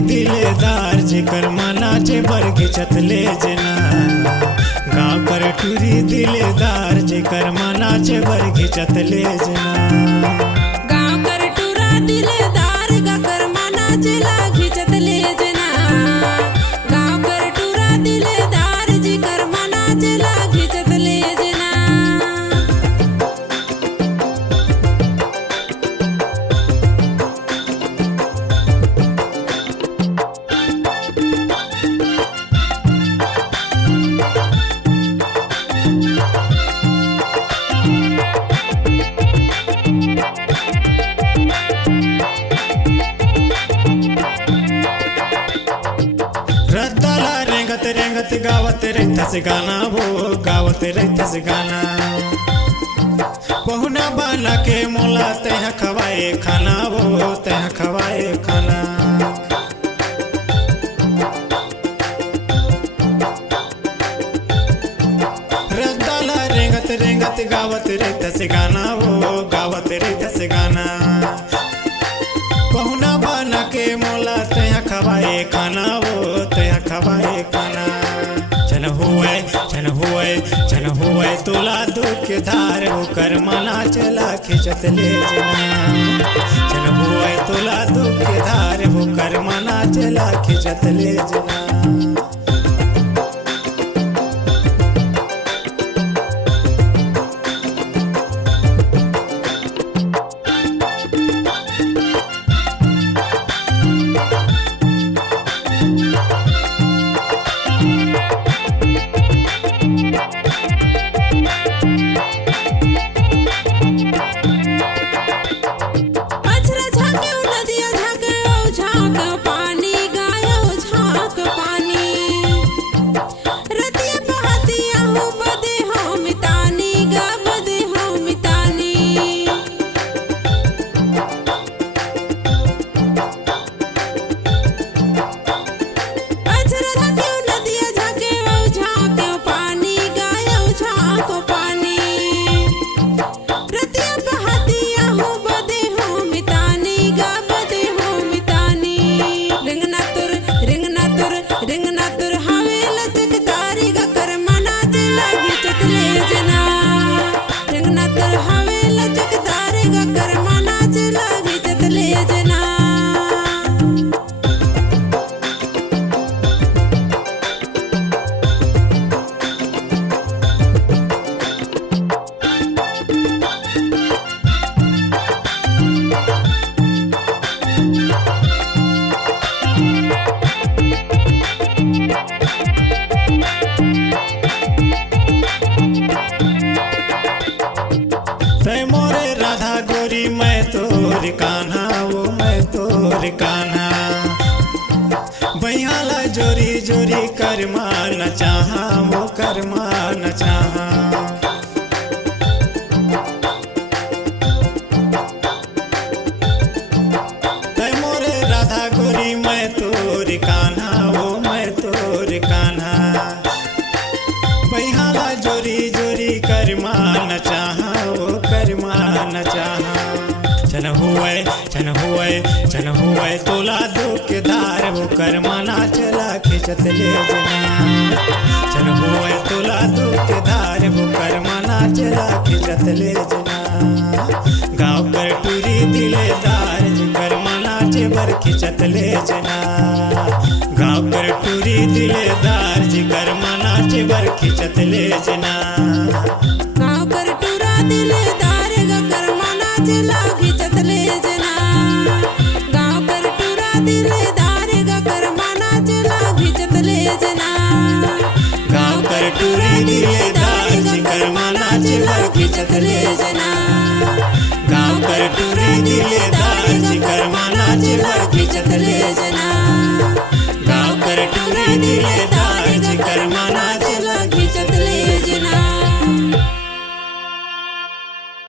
दिलेदार जेकर मनाचे बरखिचत ले जना। गाँव कर टूरी दिलेदार जेकर मनाचे बरखिचत ले जना। गाँव कर टूरा दिलेदार गाकर मनाचे खिचत ले जना। गाँव कर टूरा दिलेदार जेकर मनाचे खिचत ले जना। रद्दाला रेंगत रेंगत गावत रहतस गाना वो गावत रहतस गाना। पहुना बाना के मोला तह खवाए खाना वो तह खवाए खाना। रद्दाला रेंगत रेंगत गावत रहतस गाना वो गावत रहतस गाना। पहुना बाना के मोला तह खवाए खाना वो तह खवाए खाना। चन हुए तुला दूध के धार वो कर मना चला खिचत ले जना। चन हुए तुला दूध के धार वो कर मना चला खिचत ले जना। कान्हा वो मैं तोर कान्हा। भैयाला जोरी जोरी करमा न चाहा वो करमा न चाहा। तै मोरे राधा गोरी मैं तोर कान्हा वो मैं तोर कान्हा। भैयाला जोरी जोरी करमा न चाहा वो करमा न चाहा। चन हुए तोला दूध के धार वो कर मना चला खिचत ले जना। चन हुए तोला दूध के धार वो कर मना चला खिचत ले जना। गाँव कर टूरी दिलेदार कर मना बर खिचत ले जना। गाँव कर टूरी दिलेदार कर मना बर खिचत ले जना। गाँव कर टूरा दिलेदार कर मना चला खिचत ले जना। गाँव कर टूरा दिलेदार कर मना चला खिचत ले जना। गाँव कर टूरी दिलेदार कर मना चला खिचत ले जना। गाँव कर टूरी दिलेदार कर मना चला खिचत ले जना। गाँव कर टूरी दिलेदार